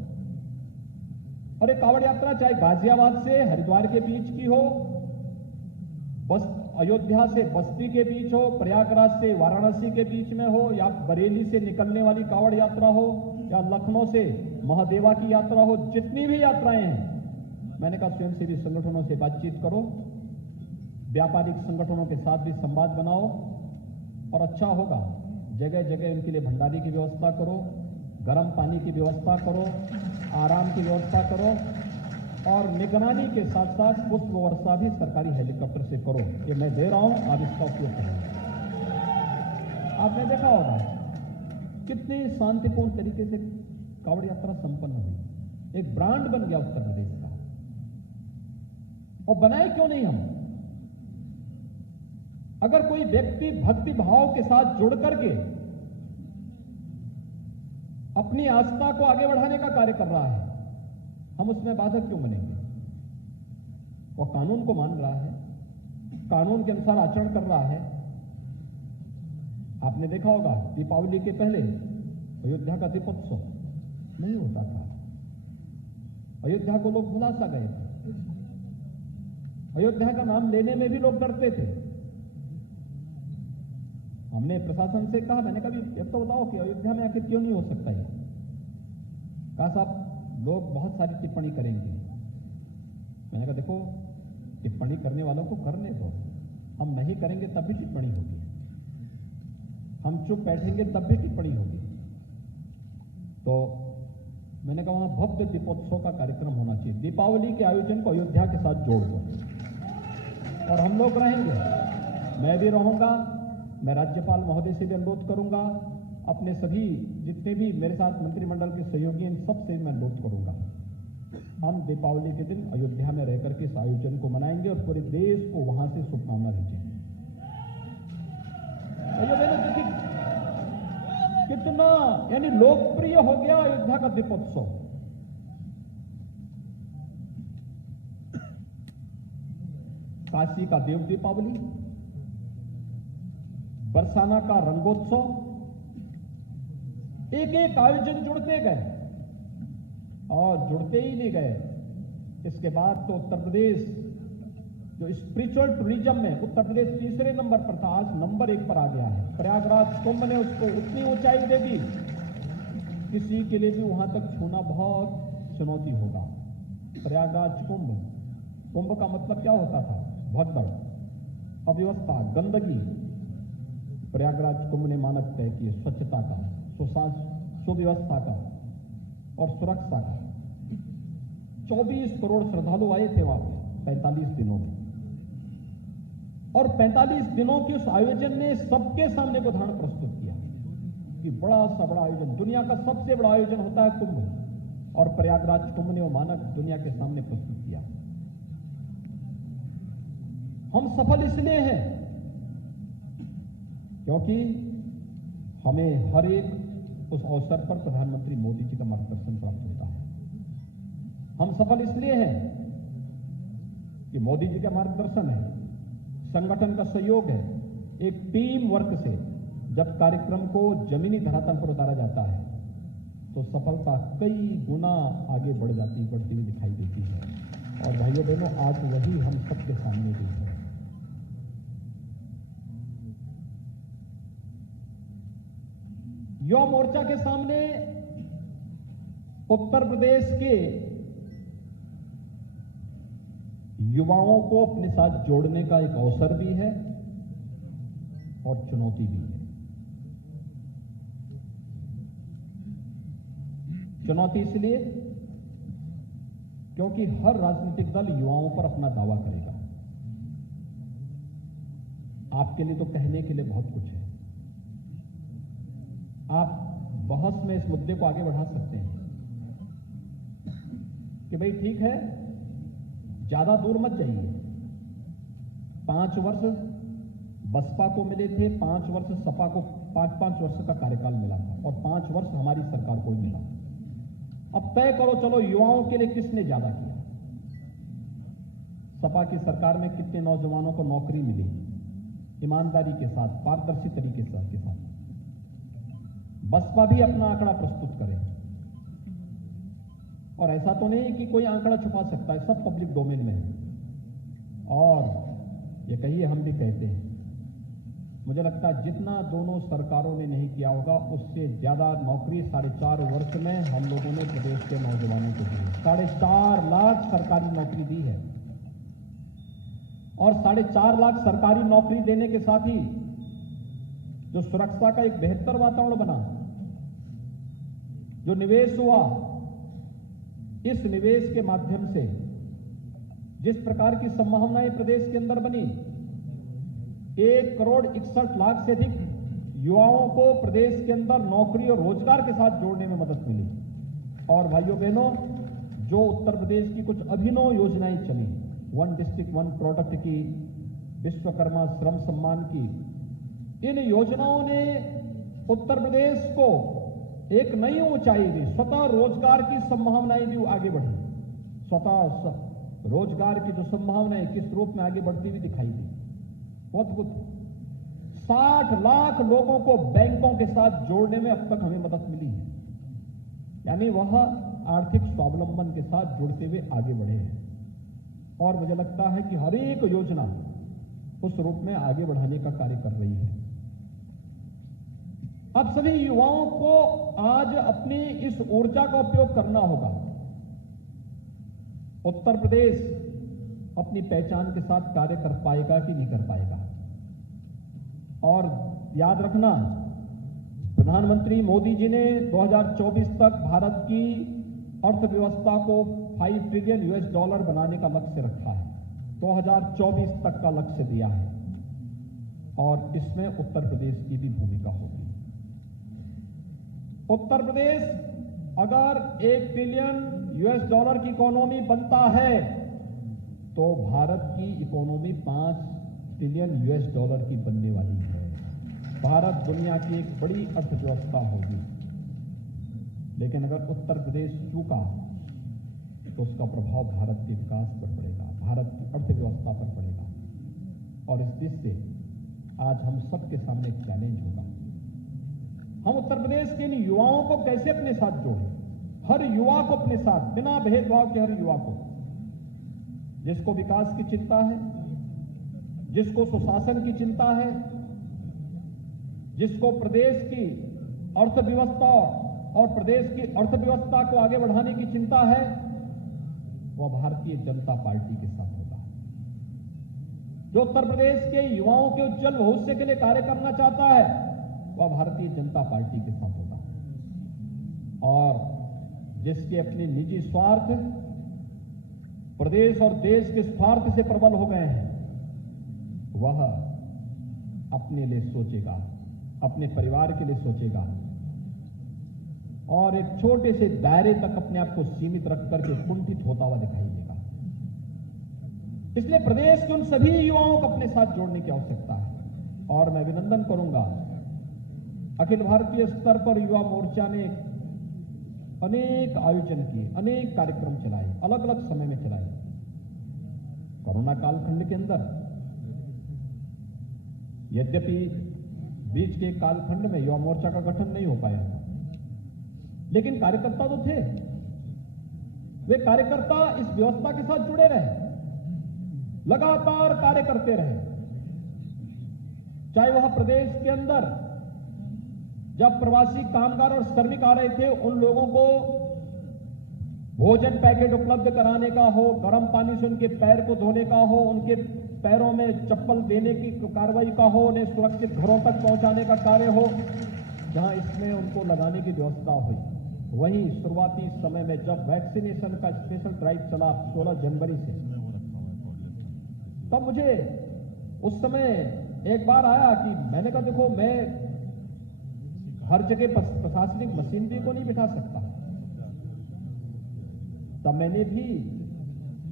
और एक कावड़ यात्रा चाहे गाजियाबाद से हरिद्वार के बीच की हो, बस अयोध्या से बस्ती के बीच हो, प्रयागराज से वाराणसी के बीच में हो, या बरेली से निकलने वाली कावड़ यात्रा हो, या लखनऊ से महादेवा की यात्रा हो, जितनी भी यात्राएं हैं, मैंने कहा स्वयंसेवी संगठनों से बातचीत करो व्यापारिक संगठनों के साथ भी संवाद बनाओ और अच्छा होगा जगह जगह उनके लिए भंडारे की व्यवस्था करो, गर्म पानी की व्यवस्था करो, आराम की व्यवस्था करो और निगरानी के साथ साथ पुष्प वर्षा भी सरकारी हेलीकॉप्टर से करो। ये मैं दे रहा हूं, आप इसका उपयोग करें। आपने देखा होगा कितनी शांतिपूर्ण तरीके से कांवड़ यात्रा संपन्न हुई, एक ब्रांड बन गया उत्तर प्रदेश का। और बनाए क्यों नहीं हम? अगर कोई व्यक्ति भक्ति भाव के साथ जुड़ करके अपनी आस्था को आगे बढ़ाने का कार्य कर रहा है, हम उसमें बाधक क्यों बनेंगे? वह कानून को मान रहा है, कानून के अनुसार आचरण कर रहा है। आपने देखा होगा दीपावली के पहले अयोध्या का दीपोत्सव नहीं होता था। अयोध्या को लोग भुला सा गए थे। अयोध्या का नाम लेने में भी लोग डरते थे। हमने प्रशासन से कहा, मैंने कहा एक तो बताओ कि अयोध्या में आखिर क्यों नहीं हो सकता है? कहा साहब लोग बहुत सारी टिप्पणी करेंगे। मैंने कहा देखो टिप्पणी करने वालों को करने दो, हम नहीं करेंगे तब भी टिप्पणी होगी, हम चुप बैठेंगे तब भी टिप्पणी होगी। तो मैंने कहा वहां भव्य दीपोत्सव का कार्यक्रम होना चाहिए। दीपावली के आयोजन को अयोध्या के साथ जोड़ दो और हम लोग रहेंगे, मैं भी रहूंगा। मैं राज्यपाल महोदय से भी अनुरोध करूंगा, अपने सभी जितने भी मेरे साथ मंत्रिमंडल के सहयोगी इन सबसे मैं अनुरोध करूंगा, हम दीपावली के दिन अयोध्या में रहकर के इस आयोजन को मनाएंगे और पूरे देश को वहां से शुभकामना भेजेंगे। देखिए कितना यानी लोकप्रिय हो गया अयोध्या का दीपोत्सव। काशी का देव दीपावली, बरसाना का रंगोत्सव, एक एक आयोजन जुड़ते गए और जुड़ते ही नहीं गए। इसके बाद तो उत्तर प्रदेश जो स्पिरिचुअल टूरिज्म में उत्तर प्रदेश तीसरे नंबर पर था, आज नंबर 1 पर आ गया है। प्रयागराज कुंभ ने उसको उतनी ऊंचाई दे दी, किसी के लिए भी वहां तक छूना बहुत चुनौती होगा। प्रयागराज कुंभ, कुंभ का मतलब क्या होता था? भगदड़, अव्यवस्था, गंदगी। प्रयागराज कुंभ ने मानक तय किए स्वच्छता का, सुव्यवस्था का और सुरक्षा का। 24 करोड़ श्रद्धालु आए थे वहां 45 दिनों में, और 45 दिनों के उस आयोजन ने सबके सामने एक उदाहरण प्रस्तुत किया कि बड़ा सा बड़ा आयोजन, दुनिया का सबसे बड़ा आयोजन होता है कुंभ, और प्रयागराज कुंभ ने वो मानक दुनिया के सामने प्रस्तुत किया। हम सफल इसलिए हैं क्योंकि हमें हर एक उस अवसर पर प्रधानमंत्री मोदी जी का मार्गदर्शन प्राप्त होता है। हम सफल इसलिए हैं कि मोदी जी का मार्गदर्शन है, संगठन का सहयोग है, एक टीम वर्क से जब कार्यक्रम को जमीनी धरातल पर उतारा जाता है तो सफलता कई गुना आगे बढ़ती हुई दिखाई देती है। और भाइयों बहनों, आज वही हम सबके सामने भी है। युवा मोर्चा के सामने उत्तर प्रदेश के युवाओं को अपने साथ जोड़ने का एक अवसर भी है और चुनौती भी है। चुनौती इसलिए क्योंकि हर राजनीतिक दल युवाओं पर अपना दावा करेगा। आपके लिए तो कहने के लिए बहुत कुछ है, आप बहस में इस मुद्दे को आगे बढ़ा सकते हैं कि भाई ठीक है, ज्यादा दूर मत जाइए। 5 वर्ष बसपा को मिले थे, 5 वर्ष सपा को 5-5 वर्ष का कार्यकाल मिला था और 5 वर्ष हमारी सरकार को ही मिला। अब तय करो, चलो युवाओं के लिए किसने ज्यादा किया? सपा की सरकार में कितने नौजवानों को नौकरी मिली ईमानदारी के साथ, पारदर्शी तरीके के साथ? बसपा भी अपना आंकड़ा प्रस्तुत करे, और ऐसा तो नहीं कि कोई आंकड़ा छुपा सकता है, सब पब्लिक डोमेन में है। और ये कहिए, हम भी कहते हैं, मुझे लगता है जितना दोनों सरकारों ने नहीं किया होगा उससे ज्यादा नौकरी 4.5 वर्ष में हम लोगों ने प्रदेश के नौजवानों को दी। 4.5 लाख सरकारी नौकरी दी है। और 4.5 लाख सरकारी नौकरी देने के साथ ही जो सुरक्षा का एक बेहतर वातावरण बना, जो निवेश हुआ, इस निवेश के माध्यम से जिस प्रकार की संभावनाएं प्रदेश के अंदर बनी, 1,61,00,000 से अधिक युवाओं को प्रदेश के अंदर नौकरी और रोजगार के साथ जोड़ने में मदद मिली। और भाइयों बहनों, जो उत्तर प्रदेश की कुछ अभिनव योजनाएं चली, 1 डिस्ट्रिक्ट 1 प्रोडक्ट की, विश्वकर्मा श्रम सम्मान की, इन योजनाओं ने उत्तर प्रदेश को एक नई ऊंचाई दी। स्वतः रोजगार की संभावनाएं भी आगे बढ़ी, स्वतः रोजगार की जो संभावनाएं किस रूप में आगे बढ़ती हुई दिखाई दी, बहुत अद्भुत। 60 लाख लोगों को बैंकों के साथ जोड़ने में अब तक हमें मदद मिली है, यानी वह आर्थिक स्वावलंबन के साथ जुड़ते हुए आगे बढ़े हैं। और मुझे लगता है कि हर एक योजना उस रूप में आगे बढ़ाने का कार्य कर रही है। अब सभी युवाओं को आज अपनी इस ऊर्जा का उपयोग करना होगा। उत्तर प्रदेश अपनी पहचान के साथ कार्य कर पाएगा कि नहीं कर पाएगा। और याद रखना, प्रधानमंत्री मोदी जी ने 2024 तक भारत की अर्थव्यवस्था को $5 ट्रिलियन बनाने का लक्ष्य रखा है। 2024 तक का लक्ष्य दिया है और इसमें उत्तर प्रदेश की भी भूमिका होगी। उत्तर प्रदेश अगर $1 ट्रिलियन की इकोनॉमी बनता है तो भारत की इकोनॉमी $5 ट्रिलियन की बनने वाली है। भारत दुनिया की एक बड़ी अर्थव्यवस्था होगी। लेकिन अगर उत्तर प्रदेश चूका तो उसका प्रभाव भारत के विकास पर पड़ेगा, भारत की अर्थव्यवस्था पर पड़ेगा। और इस दृष्टि से आज हम सबके सामने एक चैलेंज होगा। हम उत्तर प्रदेश के इन युवाओं को कैसे अपने साथ जोड़ें, हर युवा को अपने साथ, बिना भेदभाव के हर युवा को, जिसको विकास की चिंता है, जिसको सुशासन की चिंता है, जिसको प्रदेश की अर्थव्यवस्था और प्रदेश की अर्थव्यवस्था को आगे बढ़ाने की चिंता है, वह भारतीय जनता पार्टी के साथ होगा। जो उत्तर प्रदेश के युवाओं के उज्जवल भविष्य के लिए कार्य करना चाहता है, वह भारतीय जनता पार्टी के साथ होगा। और जिसके अपने निजी स्वार्थ प्रदेश और देश के स्वार्थ से प्रबल हो गए हैं, वह अपने लिए सोचेगा, अपने परिवार के लिए सोचेगा और एक छोटे से दायरे तक अपने आप को सीमित रख करके कुंठित होता हुआ दिखाई देगा। इसलिए प्रदेश के उन सभी युवाओं को अपने साथ जोड़ने की आवश्यकता है। और मैं अभिनंदन करूंगा, अखिल भारतीय स्तर पर युवा मोर्चा ने अनेक आयोजन किए, अनेक कार्यक्रम चलाए, अलग अलग समय में चलाए। कोरोना कालखंड के अंदर यद्यपि बीच के कालखंड में युवा मोर्चा का गठन नहीं हो पाया था, लेकिन कार्यकर्ता तो थे। वे कार्यकर्ता इस व्यवस्था के साथ जुड़े रहे, लगातार कार्य करते रहे। चाहे वह प्रदेश के अंदर जब प्रवासी कामगार और श्रमिक आ रहे थे, उन लोगों को भोजन पैकेट उपलब्ध कराने का हो, गर्म पानी से उनके पैर को धोने का हो, उनके पैरों में चप्पल देने की कार्रवाई का हो, उन्हें सुरक्षित घरों तक पहुंचाने का कार्य हो, जहां इसमें उनको लगाने की व्यवस्था हुई। वहीं शुरुआती समय में जब वैक्सीनेशन का स्पेशल ड्राइव चला 16 जनवरी से, तब मुझे उस समय एक बार आया कि मैंने कहा देखो, मैं हर जगह प्रशासनिक मशीनरी को नहीं बिठा सकता। तब मैंने भी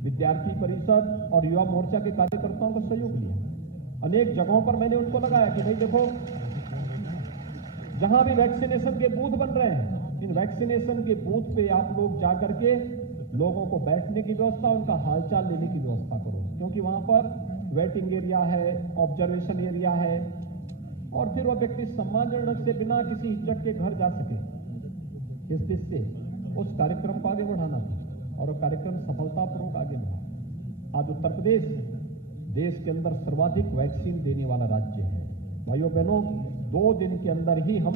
विद्यार्थी परिषद और युवा मोर्चा के कार्यकर्ताओं का सहयोग लिया। अनेक जगहों पर मैंने उनको लगाया कि भाई देखो, जहां भी वैक्सीनेशन के बूथ बन रहे हैं, इन वैक्सीनेशन के बूथ पे आप लोग जाकर के लोगों को बैठने की व्यवस्था, उनका हालचाल लेने की व्यवस्था करो, क्योंकि वहां पर वेटिंग एरिया है, ऑब्जर्वेशन एरिया है, और फिर वह व्यक्ति सम्मानजनक से बिना किसी हिचक के घर जा सके। इस दृष्टि से उस कार्यक्रम को आगे बढ़ाना था और वह कार्यक्रम सफलतापूर्वक आगे बढ़ा। आज उत्तर प्रदेश देश के अंदर सर्वाधिक वैक्सीन देने वाला राज्य है। भाइयों बहनों, 2 दिन के अंदर ही हम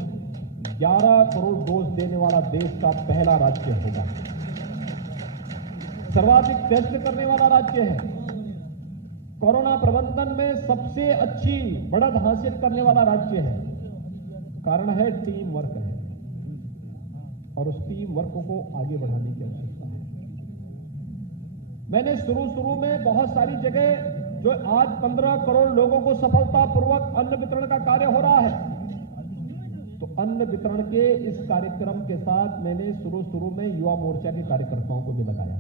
11 करोड़ डोज देने वाला देश का पहला राज्य होगा। सर्वाधिक टेस्ट करने वाला राज्य है। कोरोना प्रबंधन में सबसे अच्छी बढ़त हासिल करने वाला राज्य है। कारण है टीम वर्क है और उस टीम वर्क को आगे बढ़ाने की आवश्यकता है। मैंने शुरू में बहुत सारी जगह जो आज 15 करोड़ लोगों को सफलतापूर्वक अन्न वितरण का कार्य हो रहा है, तो अन्न वितरण के इस कार्यक्रम के साथ मैंने शुरू में युवा मोर्चा के कार्यकर्ताओं को भी लगाया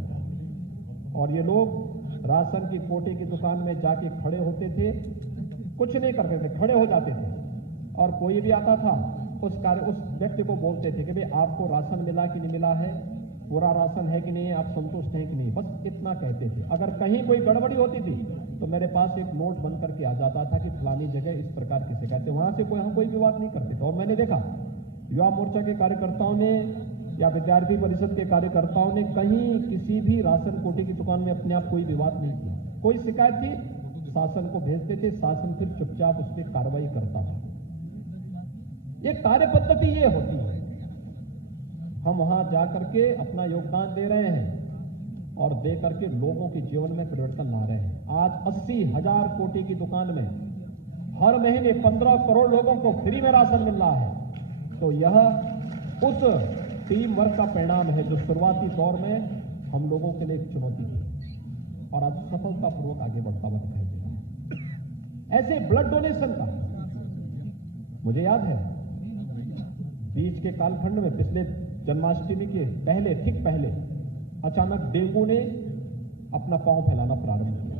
और ये लोग राशन की कोटे की दुकान में जाके खड़े होते थे, कुछ नहीं करते थे, खड़े हो जाते थे और कोई भी आता था उस व्यक्ति को बोलते थे कि भाई आपको राशन मिला कि नहीं मिला है, पूरा राशन है कि नहीं, आप संतुष्ट हैं कि नहीं, बस इतना कहते थे। अगर कहीं कोई गड़बड़ी होती थी तो मेरे पास एक नोट बन करके आ जाता था कि फलानी जगह इस प्रकार की शिकायत, वहां से हम कोई विवाद नहीं करते थे। और मैंने देखा युवा मोर्चा के कार्यकर्ताओं ने या विद्यार्थी परिषद के कार्यकर्ताओं ने कहीं किसी भी राशन कोटे की दुकान में अपने आप कोई विवाद नहीं किया। कोई शिकायत थी शासन को भेजते थे, शासन फिर चुपचाप उस पर कार्रवाई करता था। ये कार्य पद्धति ये होती है। हम वहां जाकर के अपना योगदान दे रहे हैं और दे करके लोगों के जीवन में परिवर्तन ला रहे हैं। आज 80,000 कोटी की दुकान में हर महीने 15 करोड़ लोगों को फ्री में राशन मिल रहा है। तो यह उस टीम वर्क का परिणाम है जो शुरुआती दौर में हम लोगों के लिए एक चुनौती थी और आज सफलतापूर्वक आगे बढ़ता हुआ दिखाई दे रहा है। ऐसे ब्लड डोनेशन का मुझे याद है बीच के कालखंड में पिछले जन्माष्टमी के पहले, ठीक पहले अचानक डेंगू ने अपना पांव फैलाना प्रारंभ किया।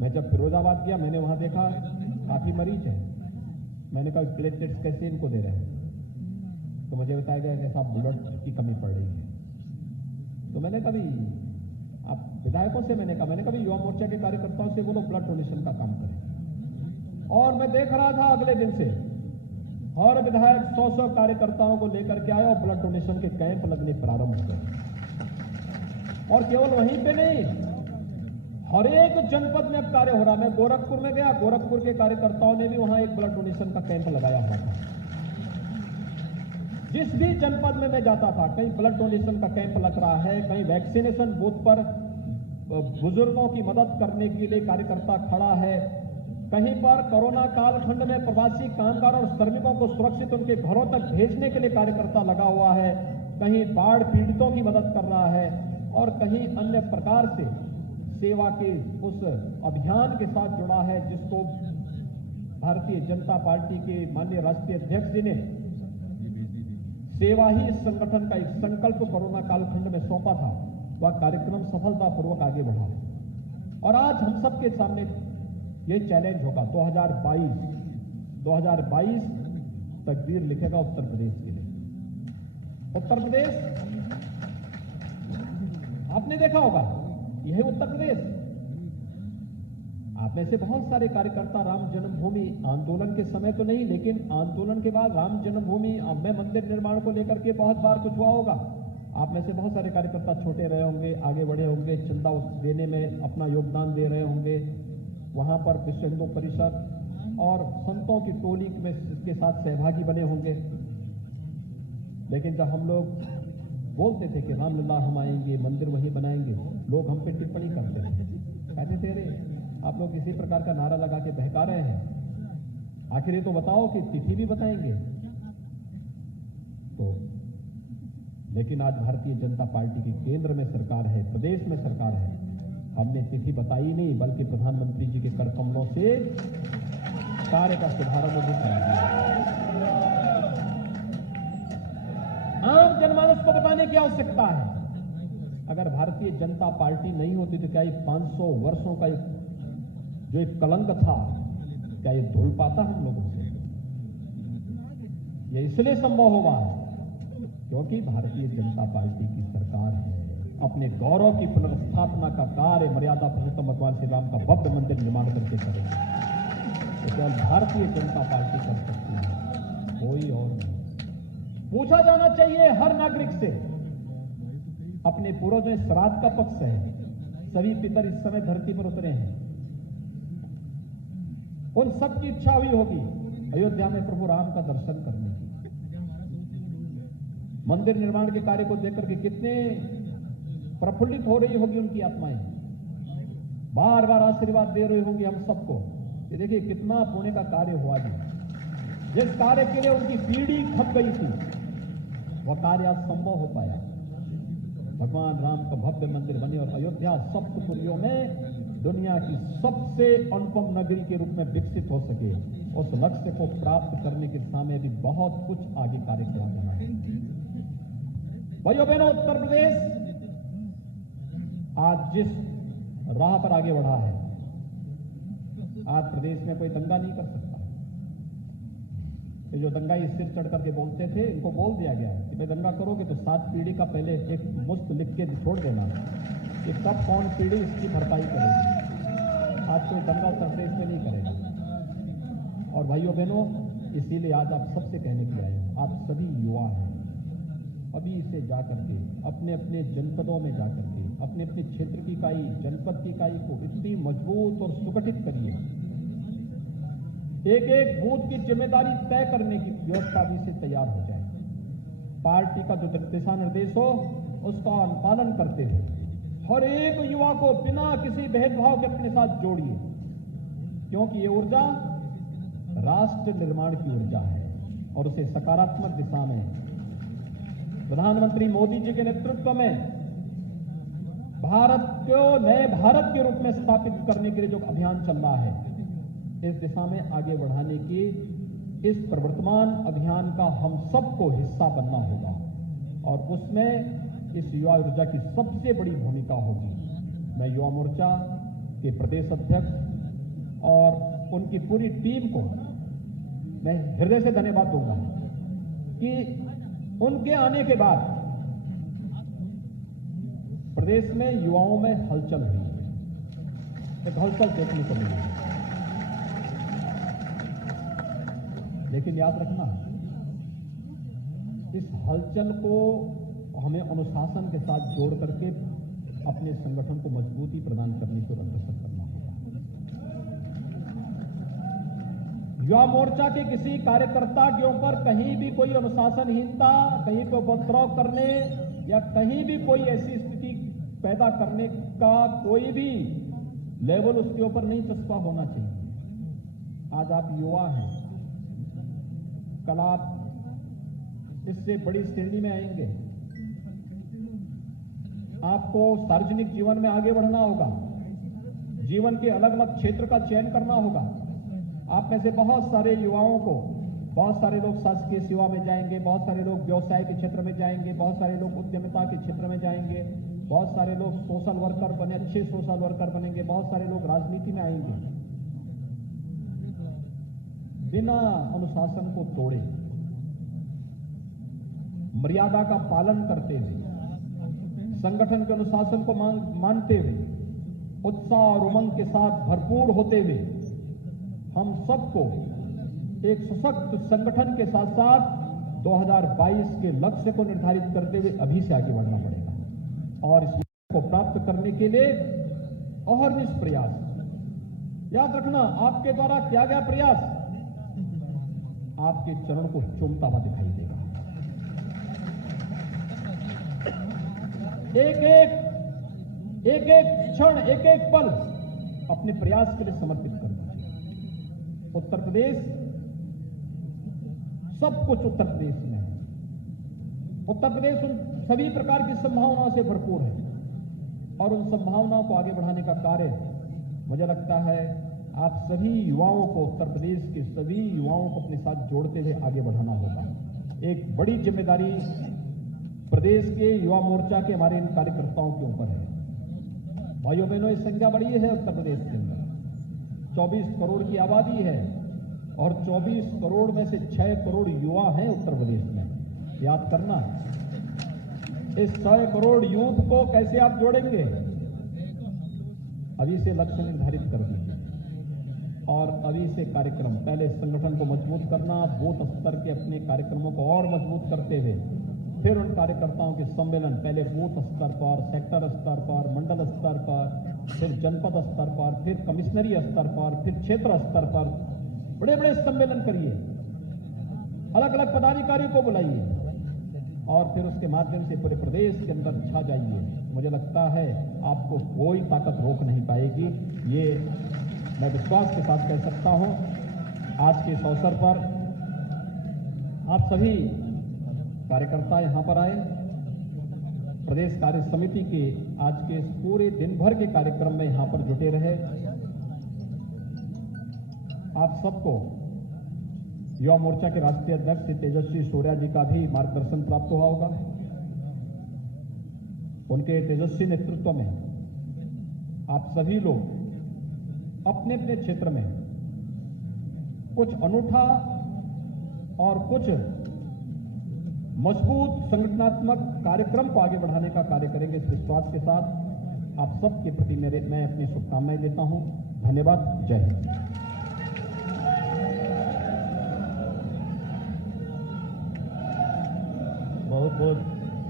मैं जब फिरोजाबाद गया मैंने वहां देखा काफी मरीज है। मैंने कहा प्लेटलेट्स कैसे इनको दे रहे हैं, तो मुझे बताया गया कि साहब ब्लड की कमी पड़ रही है। तो मैंने कभी आप विधायकों से मैंने कहा युवा मोर्चा के कार्यकर्ताओं से बोलो ब्लड डोनेशन का काम करें। और मैं देख रहा था अगले दिन से और विधायक 100 कार्यकर्ताओं को लेकर के आए और ब्लड डोनेशन के कैंप लगने प्रारंभ हो गए। और केवल वहीं पे नहीं, हर एक जनपद में अब कार्य हो रहा। मैं गोरखपुर में गया, गोरखपुर के कार्यकर्ताओं ने भी वहां एक ब्लड डोनेशन का कैंप लगाया हुआ था। जिस भी जनपद में मैं जाता था कहीं ब्लड डोनेशन का कैंप लग रहा है, कहीं वैक्सीनेशन बूथ पर बुजुर्गों की मदद करने के लिए कार्यकर्ता खड़ा है, कहीं पर कोरोना कालखंड में प्रवासी कामगार और श्रमिकों को सुरक्षित उनके घरों तक भेजने के लिए कार्यकर्ता लगा हुआ है, कहीं बाढ़ पीड़ितों की मदद कर रहा है और कहीं अन्य प्रकार से सेवा के उस अभियान के साथ जुड़ा है जिसको भारतीय जनता पार्टी के माननीय राष्ट्रीय अध्यक्ष जी ने सेवा ही इस संगठन का एक संकल्प कोरोना कालखंड में सौंपा था। वह कार्यक्रम सफलतापूर्वक आगे बढ़ा और आज हम सबके सामने ये चैलेंज होगा 2022 तकदीर लिखेगा उत्तर प्रदेश के लिए। उत्तर प्रदेश आपने देखा होगा, यह उत्तर प्रदेश। आप में से बहुत सारे कार्यकर्ता राम जन्मभूमि आंदोलन के समय तो नहीं, लेकिन आंदोलन के बाद राम जन्मभूमि में मंदिर निर्माण को लेकर के बहुत बार कुछ हुआ होगा। आप में से बहुत सारे कार्यकर्ता छोटे रहे होंगे, आगे बढ़े होंगे, चंदा देने में अपना योगदान दे रहे होंगे। वहां पर विश्व हिंदू परिषद और संतों की टोली में इसके साथ सहभागी बने होंगे। लेकिन जब हम लोग बोलते थे कि रामलला हम आएंगे, मंदिर वहीं बनाएंगे, लोग हम पे टिप्पणी करते थे, कहते थे अरे आप लोग इसी प्रकार का नारा लगा के बहका रहे हैं, आखिर ये तो बताओ कि तिथि भी बताएंगे। तो लेकिन आज भारतीय जनता पार्टी की केंद्र में सरकार है, प्रदेश में सरकार है, हमने तिथि बताई नहीं बल्कि प्रधानमंत्री जी के कर कमलों से कार्य का शुभारंभ भी करा दिया। आम जनमानस को बताने की आवश्यकता है। अगर भारतीय जनता पार्टी नहीं होती तो क्या ये 500 वर्षों का जो एक कलंक था, क्या ये धुल पाता हम लोगों से? ये इसलिए संभव होगा क्योंकि भारतीय जनता पार्टी की सरकार है। अपने गौरव की पुनर्स्थापना का कार्य मर्यादा पुरुषोत्तम भगवान श्री राम का भव्य मंदिर निर्माण करके करेंगे। तो केवल भारतीय जनता पार्टी कर सकती है, कोई और नहीं। पूछा जाना चाहिए हर नागरिक से, अपने पूर्वजों श्राद्ध का पक्ष है, सभी पितर इस समय धरती पर उतरे हैं, उन सबकी इच्छा हुई होगी अयोध्या में प्रभु राम का दर्शन करने की। मंदिर निर्माण के कार्य को देखकर के कितने प्रफुल्लित हो रही होगी उनकी आत्माएं। बार बार आशीर्वाद दे रहे होंगे हम सबको कि देखिए कितना पुण्य का कार्य हुआ जी। जिस कार्य के लिए उनकी पीढ़ी खप गई थी वह कार्य आज संभव हो पाया। भगवान राम का भव्य मंदिर बने और अयोध्या सप्तपुरियों में दुनिया की सबसे अनुपम नगरी के रूप में विकसित हो सके, उस लक्ष्य को प्राप्त करने के सामने भी बहुत कुछ आगे कार्य किया जाना है। भाइयों बहनों, उत्तर प्रदेश आज जिस राह पर आगे बढ़ा है, आज प्रदेश में कोई दंगा नहीं कर सकता। ये जो दंगाई सिर चढ़ करके बोलते थे, इनको बोल दिया गया कि भाई दंगा करोगे तो 7 पीढ़ी का पहले एक मुश्त लिख के छोड़ देना कि कब कौन पीढ़ी इसकी भरपाई करेगी। आज कोई दंगा उत्तर प्रदेश में नहीं करेगा। और भाइयों बहनों, इसीलिए आज आप सबसे कहने के लिए आए हैं, आप सभी युवा हैं, अभी से जाकर के अपने अपने जनपदों में जाकर के अपने अपने क्षेत्र की इकाई, जनपद की इकाई को इतनी मजबूत और सुगठित करिए। एक एक बूथ की जिम्मेदारी तय करने की व्यवस्था भी से तैयार हो जाए। पार्टी का जो दिशा निर्देश हो उसका अनुपालन करते हुए हर एक युवा को बिना किसी भेदभाव के अपने साथ जोड़िए, क्योंकि ये ऊर्जा राष्ट्र निर्माण की ऊर्जा है और उसे सकारात्मक दिशा में प्रधानमंत्री मोदी जी के नेतृत्व में भारत को नए भारत के रूप में स्थापित करने के लिए जो अभियान चल रहा है, इस दिशा में आगे बढ़ाने के इस प्रवर्तमान अभियान का हम सबको हिस्सा बनना होगा और उसमें इस युवा ऊर्जा की सबसे बड़ी भूमिका होगी। मैं युवा मोर्चा के प्रदेश अध्यक्ष और उनकी पूरी टीम को मैं हृदय से धन्यवाद दूंगा कि उनके आने के बाद प्रदेश में युवाओं में हलचल हुई, एक हलचल देखने को मिली। लेकिन याद रखना, इस हलचल को हमें अनुशासन के साथ जोड़ करके अपने संगठन को मजबूती प्रदान करने को अग्रसर करना होगा। युवा मोर्चा के किसी कार्यकर्ता के ऊपर कहीं भी कोई अनुशासनहीनता, कहीं पर उपद्रव करने या कहीं भी कोई ऐसी स्थिति पैदा करने का कोई भी लेवल उसके ऊपर नहीं चस्पा होना चाहिए। आज आप युवा हैं, कल आप इससे बड़ी श्रेणी में आएंगे। आपको सार्वजनिक जीवन में आगे बढ़ना होगा, जीवन के अलग अलग क्षेत्र का चयन करना होगा। आप में से बहुत सारे युवाओं को, बहुत सारे लोग शासकीय सेवा में जाएंगे, बहुत सारे लोग व्यवसाय के क्षेत्र में जाएंगे, बहुत सारे लोग उद्यमिता के क्षेत्र में जाएंगे, बहुत सारे लोग सोशल वर्कर बने, अच्छे सोशल वर्कर बनेंगे, बहुत सारे लोग राजनीति में आएंगे। बिना अनुशासन को तोड़े, मर्यादा का पालन करते हुए, संगठन के अनुशासन को मानते हुए, उत्साह और उमंग के साथ भरपूर होते हुए हम सबको एक सशक्त संगठन के साथ साथ 2022 के लक्ष्य को निर्धारित करते हुए अभी से आगे बढ़ना पड़ेगा और इस लक्ष्य को प्राप्त करने के लिए अहर्निश प्रयास। याद रखना, आपके द्वारा किया गया प्रयास आपके चरण को चूमता हुआ दिखाई देगा। एक एक क्षण, एक एक पल अपने प्रयास के लिए समर्पित करना चाहिए। उत्तर प्रदेश, सब कुछ उत्तर प्रदेश में है। उत्तर प्रदेश उन सभी प्रकार की संभावनाओं से भरपूर है और उन संभावनाओं को आगे बढ़ाने का कार्य मुझे लगता है आप सभी युवाओं को, उत्तर प्रदेश के सभी युवाओं को अपने साथ जोड़ते हुए आगे बढ़ाना होगा। एक बड़ी जिम्मेदारी प्रदेश के युवा मोर्चा के हमारे इन कार्यकर्ताओं के ऊपर है। भाइयों बहनों, ये संख्या बड़ी है उत्तर प्रदेश के अंदर 24 करोड़ की आबादी है और 24 करोड़ में से 6 करोड़ युवा हैं उत्तर प्रदेश में। याद करना, इस 6 करोड़ यूथ को कैसे आप जोड़ेंगे, अभी से लक्ष्य निर्धारित कर दीजिए और अभी से कार्यक्रम, पहले संगठन को मजबूत करना, बूथ स्तर के अपने कार्यक्रमों को और मजबूत करते हुए फिर उन कार्यकर्ताओं के सम्मेलन, पहले बूथ स्तर पर, सेक्टर स्तर पर, मंडल स्तर पर, फिर जनपद स्तर पर, फिर कमिश्नरी स्तर पर, फिर क्षेत्र स्तर पर बड़े बड़े सम्मेलन करिए, अलग अलग पदाधिकारियों को बुलाइए और फिर उसके माध्यम से पूरे प्रदेश के अंदर छा जाइए। मुझे लगता है आपको कोई ताकत रोक नहीं पाएगी। ये मैं विश्वास के साथ कह सकता हूं। आज के इस अवसर पर आप सभी कार्यकर्ता यहां पर आए। प्रदेश कार्य समिति के आज के इस पूरे दिन भर के कार्यक्रम में यहां पर जुटे रहे। आप सबको युवा मोर्चा के राष्ट्रीय अध्यक्ष श्री तेजस्वी सूर्या जी का भी मार्गदर्शन प्राप्त हुआ होगा। उनके तेजस्वी नेतृत्व में आप सभी लोग अपने अपने क्षेत्र में कुछ अनूठा और कुछ मजबूत संगठनात्मक कार्यक्रम को आगे बढ़ाने का कार्य करेंगे। इस विश्वास के साथ आप सबके प्रति मैं अपनी शुभकामनाएं देता हूं। धन्यवाद। जय हिंद। बहुत बहुत